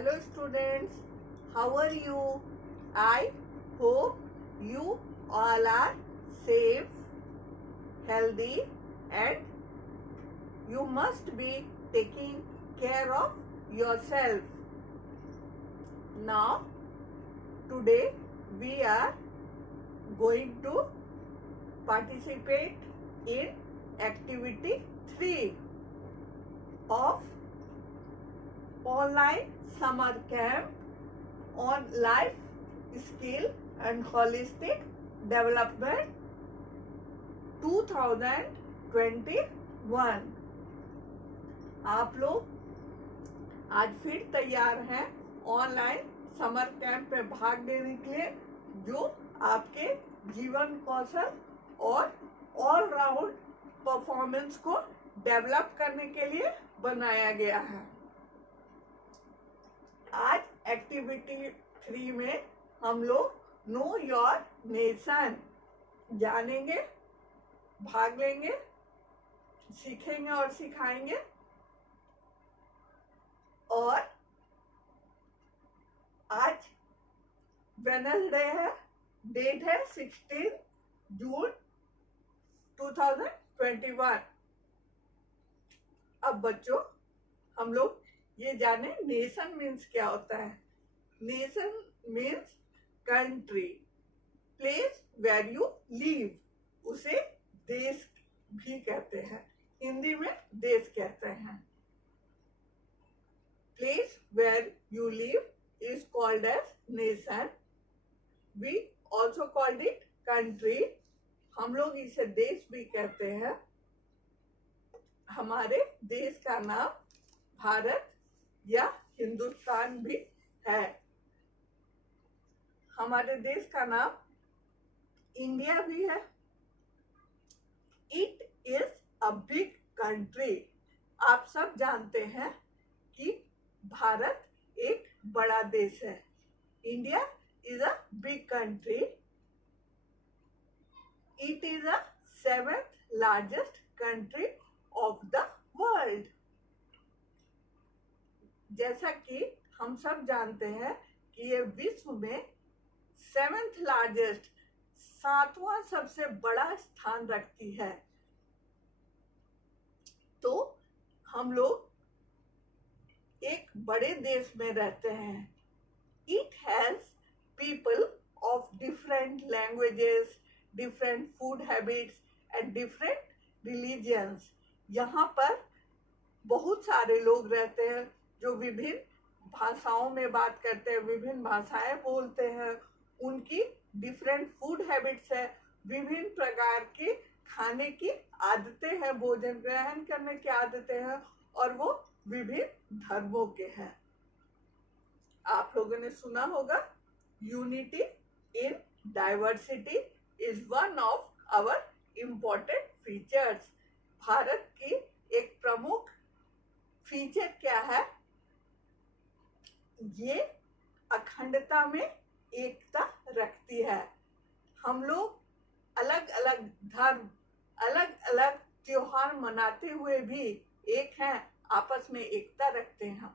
Hello students, how are you? I hope you all are safe, healthy and you must be taking care of yourself. Now, today we are going to participate in activity 3 of online summer camp on life skill and holistic development 2021। आप लोग आज फिर तैयार हैं online summer camp में भाग लेने के लिए, जो आपके जीवन कौशल और ऑल राउंड परफॉर्मेंस को डेवलप करने के लिए बनाया गया है। आज एक्टिविटी 3 में हम लोग नो योर नेशन जानेंगे, भाग लेंगे, सीखेंगे और सिखाएंगे। और आज वेडनेसडे है, डेट है 16 जून 2021। अब बच्चों, हम लोग ये जाने नेशन मीन्स क्या होता है। Nation means country, place where you live, उसे देश भी कहते हैं, हिंदी में देश कहते हैं। Place where you live is called as nation, we also called it country, हम लोग इसे देश भी कहते हैं। हमारे देश का नाम भारत या हिंदुस्तान भी है। हमारे देश का नाम इंडिया भी है। It is a big country, आप सब जानते हैं कि भारत एक बड़ा देश है। India is a big country. It is a 7th largest country of the world. जैसा कि हम सब जानते हैं कि ये विश्व में 7th लार्जेस्ट, 7वां सबसे बड़ा स्थान रखती है। तो हम लोग एक बड़े देश में रहते हैं। It has people of different languages, different food habits and different religions. यहाँ पर बहुत सारे लोग रहते हैं जो विभिन्न भाषाओं में बात करते हैं, विभिन्न भाषाएं बोलते हैं। उनकी डिफरेंट फूड हैबिट्स है, विभिन्न प्रकार के खाने की आदतें हैं, भोजन ग्रहण करने की आदतें हैं, और वो विभिन्न धर्मों के हैं। आप लोगों ने सुना होगा, unity in diversity is one of our important features. भारत की एक प्रमुख फीचर क्या है? ये अखंडता में एकता रखती है। हम लोग अलग अलग धर्म, अलग अलग त्योहार मनाते हुए भी एक हैं, आपस में एकता रखते हैं।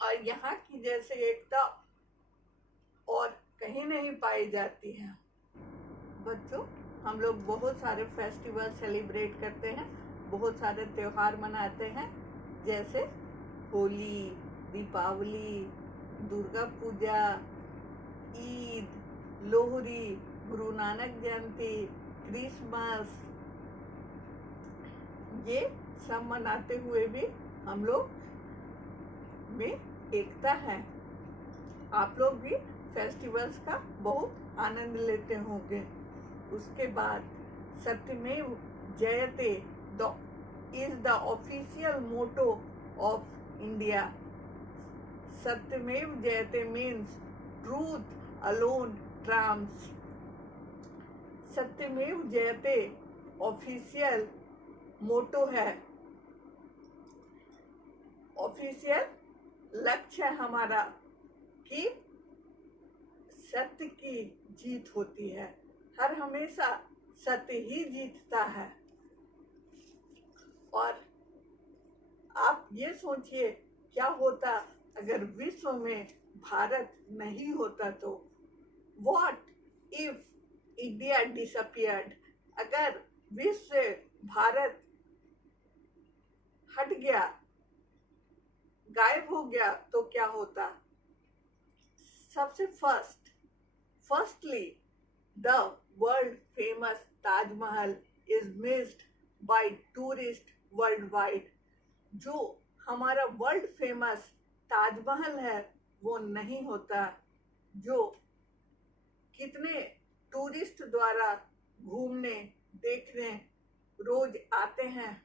और यहाँ की जैसे एकता और कहीं नहीं पाई जाती है। बच्चों, हम लोग बहुत सारे फेस्टिवल सेलिब्रेट करते हैं, बहुत सारे त्योहार मनाते हैं, जैसे होली, दीपावली, दुर्गा पूजा, ईद, लोहरी, गुरु नानक जयंती, क्रिसमस। ये सब मनाते हुए भी हम लोग में एकता है। आप लोग भी फेस्टिवल्स का बहुत आनंद लेते होंगे। उसके बाद सत्यमेव जयते is the official motto of India. Satyamev Jayate means truth alone triumphs. सत्यमेव जयते ऑफिशियल मोटो है, ऑफिशियल लक्ष्य है हमारा कि सत्य की जीत होती है। हर हमेशा सत्य ही जीतता है। और आप ये सोचिए क्या होता अगर विश्व में भारत नहीं होता तो? What if India disappeared? अगर विश्व से भारत हट गया, गायब हो गया, तो क्या होता? सबसे firstly the world famous Taj Mahal is missed by tourist world wide. जो हमारा वर्ल्ड फेमस ताजमहल है वो नहीं होता, जो कितने टूरिस्ट द्वारा घूमने देखने रोज आते हैं,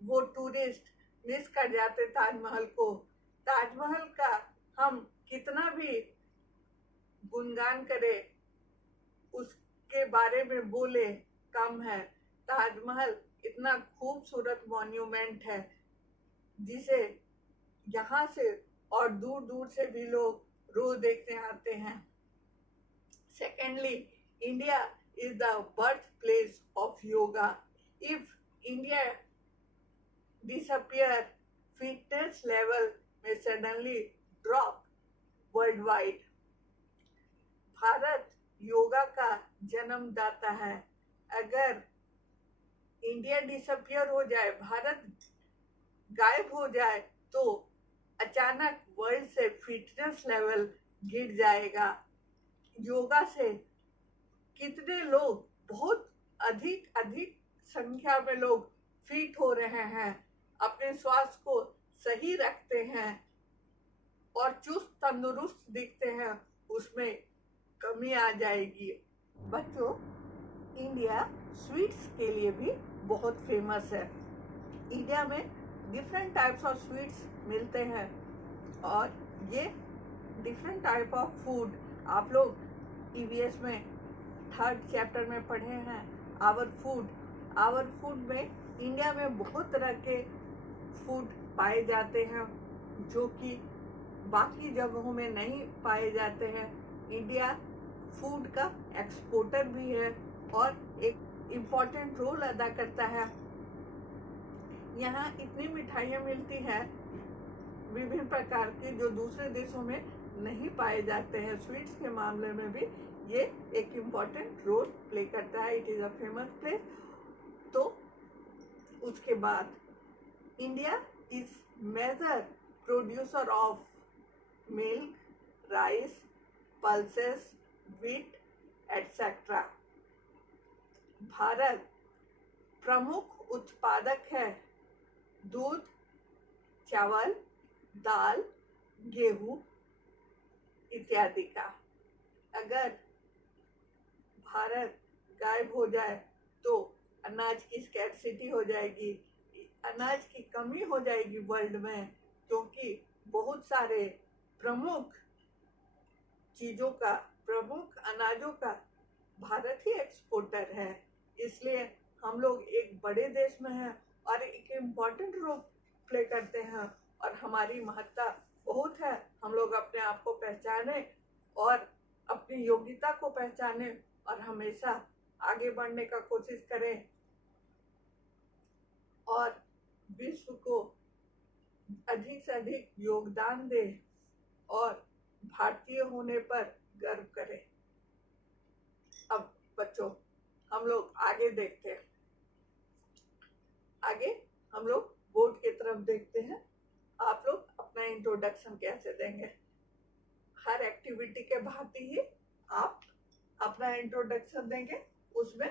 वो टूरिस्ट मिस कर जाते ताजमहल को। ताजमहल का हम कितना भी गुणगान करें, उसके बारे में बोले कम है। ताजमहल इतना खूबसूरत मॉन्यूमेंट है जिसे यहाँ से और दूर दूर से भी लोग रोज देखने आते हैं। Secondly, India is the birth place of yoga. If India disappear, fitness level may suddenly drop worldwide. Bharat yoga का जन्मदाता है। अगर इंडिया डिसअपियर हो जाए, भारत गायब हो जाए, तो अचानक वर्ल्ड से फिटनेस लेवल गिर जाएगा। योगा से कितने लोग, बहुत अधिक संख्या में लोग फिट हो रहे हैं, अपने स्वास्थ्य को सही रखते हैं और चुस्त तंदुरुस्त दिखते हैं, उसमें कमी आ जाएगी। बच्चों, इंडिया स्वीट्स के लिए भी बहुत फेमस है। इंडिया में डिफरेंट टाइप्स ऑफ स्वीट्स मिलते हैं और ये डिफरेंट टाइप ऑफ फूड आप लोग ईवीएस में 3rd चैप्टर में पढ़े हैं। आवर फूड में इंडिया में बहुत तरह के फूड पाए जाते हैं जो कि बाकी जगहों में नहीं पाए जाते हैं। इंडिया फूड का एक्सपोर्टर भी है और एक इम्पोर्टेंट रोल अदा करता है। यहाँ इतनी मिठाइयाँ मिलती हैं विभिन्न प्रकार की जो दूसरे देशों में नहीं पाए जाते हैं। स्वीट्स के मामले में भी ये एक इम्पोर्टेंट रोल प्ले करता है। It is a famous place. तो उसके बाद India is major producer of milk, rice, pulses, wheat etcetera. भारत प्रमुख उत्पादक है दूध, चावल, दाल, गेहूं इत्यादि का। अगर भारत गायब हो जाए तो अनाज की स्कैर्सिटी हो जाएगी, अनाज की कमी हो जाएगी वर्ल्ड में, क्योंकि बहुत सारे प्रमुख चीजों का, प्रमुख अनाजों का भारत ही एक्सपोर्टर है। इसलिए हम लोग एक बड़े देश में हैं और एक इम्पोर्टेंट रोल प्ले करते हैं और हमारी महत्ता बहुत है। हम लोग अपने आप को पहचाने और अपनी योग्यता को पहचाने और हमेशा आगे बढ़ने का कोशिश करें और विश्व को अधिक से अधिक योगदान दें और भारतीय होने पर गर्व करें। अब बच्चों, हम लोग आगे देखते हैं। आगे हम लोग बोर्ड की तरफ देखते हैं। आप लोग अपना इंट्रोडक्शन कैसे देंगे? हर एक्टिविटी के भांति ही आप अपना इंट्रोडक्शन देंगे। उसमें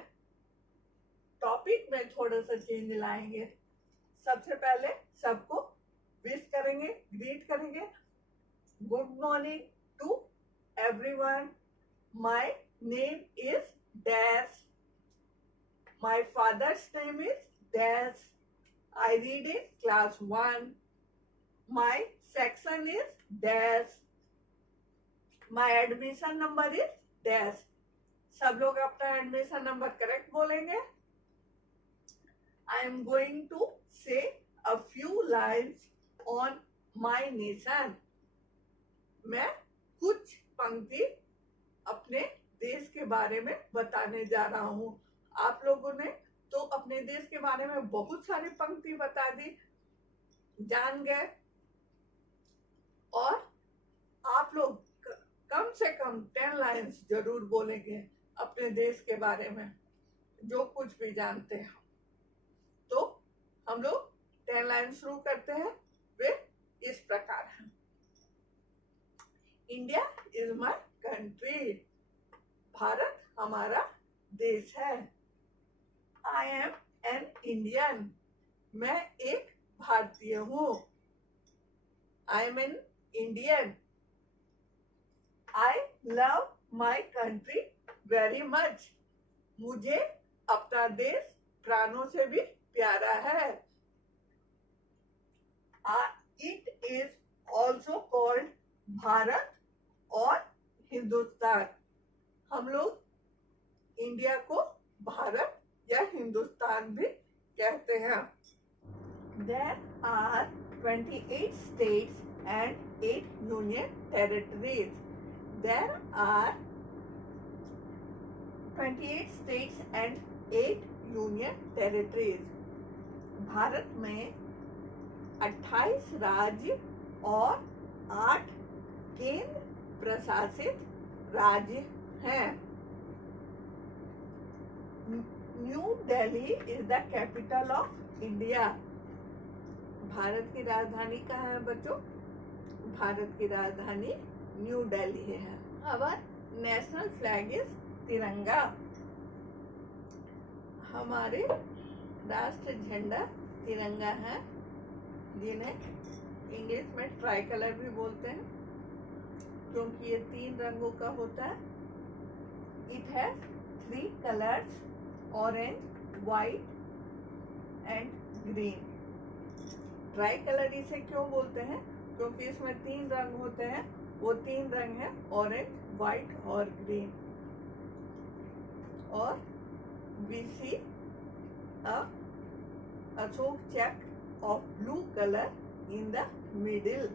टॉपिक में थोड़ा सा चेंज लाएंगे। सबसे पहले सबको विश करेंगे, ग्रीट करेंगे। Good morning to everyone, my name is dash, my father's name is dash, I read in class 1, my section is dash, my admission number is dash। सब लोग अपना एडमिशन नंबर करेक्ट बोलेंगे। I am going to say a few lines on my nation। मैं कुछ पंक्ति अपने देश के बारे में बताने जा रहा हूँ। आप लोगों ने तो अपने देश के बारे में बहुत सारी पंक्ति बता दी, जान गए। और आप लोग कम से कम 10 लाइन्स जरूर बोलेंगे अपने देश के बारे में, जो कुछ भी जानते हैं। तो हम लोग 10 लाइन शुरू करते हैं। वे इस प्रकार हैं। India is my country. Bharat हमारा देश है। I am an Indian. मैं एक भारतीय हूँ। I am an Indian. I love my country very much. मुझे अपना देश प्राणों से भी प्यारा है। It is also called Bharat और हिंदुस्तान। हम लोग इंडिया को भारत या हिंदुस्तान भी कहते हैं। There are 28 states and 8 union territories. There are 28 states and 8 union territories. Bharat में 28 राज्य और 8 केंद्र प्रशासित राज्य हैं। New Delhi is the capital of India. Bharat की राजधानी कहाँ है बच्चों? भारत की राजधानी न्यू दिल्ली है। आवर नेशनल फ्लैग इज तिरंगा। हमारे राष्ट्र झंडा तिरंगा है, जिन्हें इंग्लिश में ट्राई कलर भी बोलते हैं, क्योंकि ये 3 रंगों का होता है। It has 3 colours, orange, white and green. Try colour इसे क्यों बोलते हैं? क्योंकि इसमें 3 रंग होते हैं। वो 3 रंग है ऑरेंज, व्हाइट और ग्रीन। और वी सी अशोक चक्र of blue colour in the middle.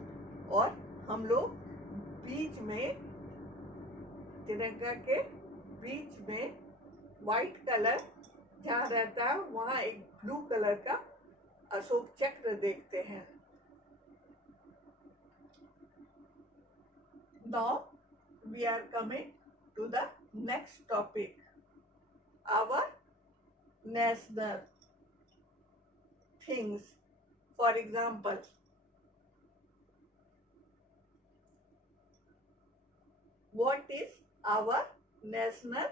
और हम लोग बीच में, तिरंगा के बीच में व्हाइट कलर जहाँ रहता है वहाँ एक ब्लू कलर का अशोक चक्र देखते हैं। Now we are coming to the next topic, our national things. For example, what is our national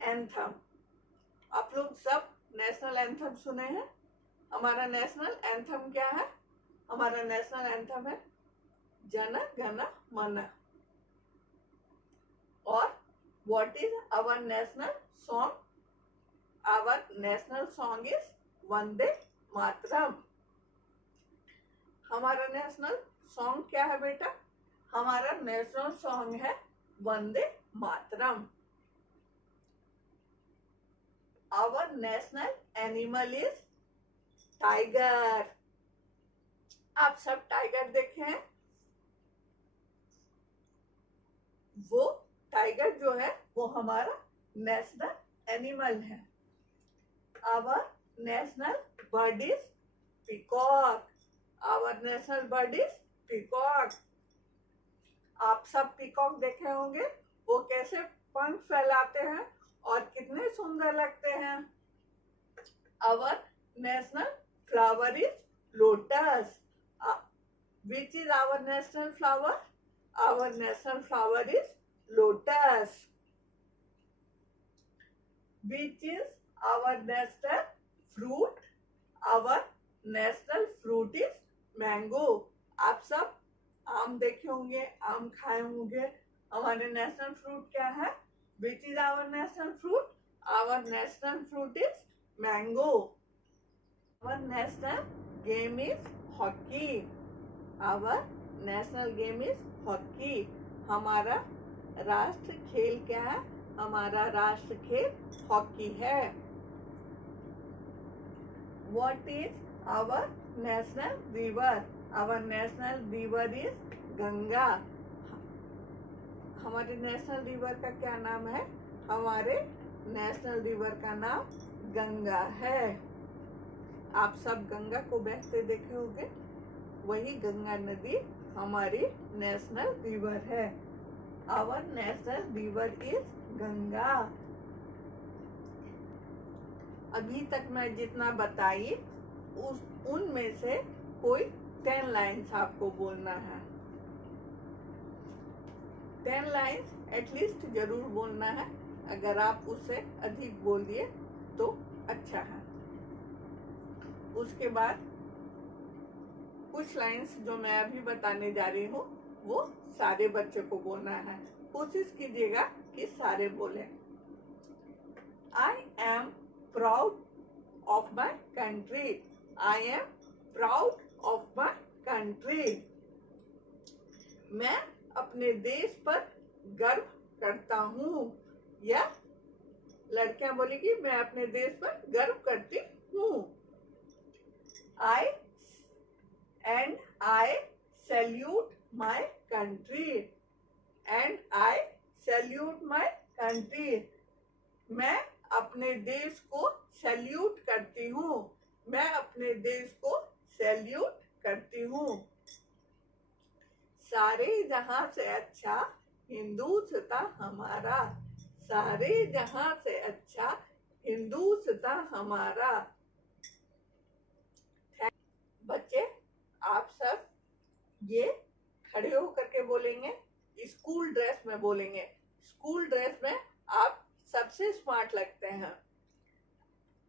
anthem? आप लोग सब नेशनल एंथम सुने हैं। हमारा नेशनल एंथम क्या है? हमारा नेशनल एंथम है जन गण मन। और what is our national song? Our national song is Vande Mataram. हमारा नेशनल सॉन्ग क्या है बेटा? हमारा नेशनल सॉन्ग है Vande Mataram. Our national animal is tiger. आप सब टाइगर देखे हैं? वो टाइगर जो है वो हमारा नेशनल एनिमल है। Our national bird is peacock. Our national bird is peacock. आप सब पीकॉक देखे होंगे, वो कैसे पंख फैलाते हैं और कितने सुंदर लगते हैं। Our national flower is lotus. Which is our national flower? Our national flower is lotus. Which is our national fruit? Our national fruit is mango. आप सब आम देखे होंगे, आम खाए होंगे। हमारे नेशनल फ्रूट क्या है? Which is our national fruit? Our national fruit is mango. Our national game is hockey. Our national game is hockey. हमारा राष्ट्र खेल क्या है? हमारा राष्ट्र खेल हॉकी है। What is our national river? Our national river is Ganga. हमारे नेशनल रिवर का क्या नाम है? हमारे नेशनल रिवर का नाम गंगा है। आप सब गंगा को बहते देखे होंगे, वही गंगा नदी हमारी नेशनल रिवर है। Our national river is Ganga. अभी तक मैं जितना बताई उनमें से कोई 10 लाइन्स आपको बोलना है। 10 लाइन्स एटलीस्ट जरूर बोलना है। अगर आप उससे अधिक बोल दिए तो अच्छा है। उसके बाद कुछ लाइन्स जो मैं अभी बताने जा रही हूँ वो सारे बच्चे को बोलना है। कोशिश कीजिएगा कि सारे बोले। I am proud of my country. I am proud of my country. मैं अपने देश पर गर्व करता हूँ। या लड़कियां बोलेगी मैं अपने देश पर गर्व करती हूँ। I salute my country and I salute my country। मैं अपने देश को सैल्यूट करती हूँ। मैं अपने देश को सैल्यूट करती हूँ। सारे जहां से अच्छा हिंदुस्ता हमारा। सारे जहां से अच्छा हिंदुस्ता हमारा। बच्चे आप सब ये खड़े होकर के बोलेंगे, स्कूल ड्रेस में बोलेंगे। स्कूल ड्रेस में आप सबसे स्मार्ट लगते हैं।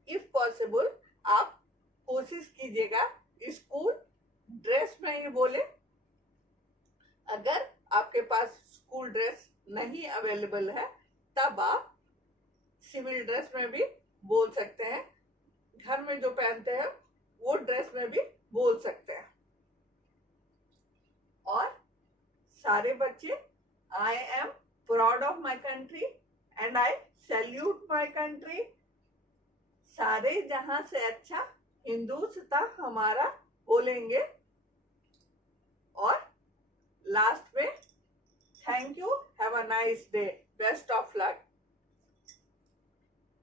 इफ पॉसिबल आप कोशिश कीजिएगा स्कूल ड्रेस में ही बोले। अगर आपके पास स्कूल ड्रेस नहीं अवेलेबल है तब आप सिविल ड्रेस में भी बोल सकते हैं। घर में जो पहनते हैं वो ड्रेस में भी बोल सकते हैं। और सारे बच्चे I am proud of my country and I salute my country. सारे जहां से अच्छा हिंदुस्ता हमारा बोलेंगे। और लास्ट में thank you, have a nice day, best of luck.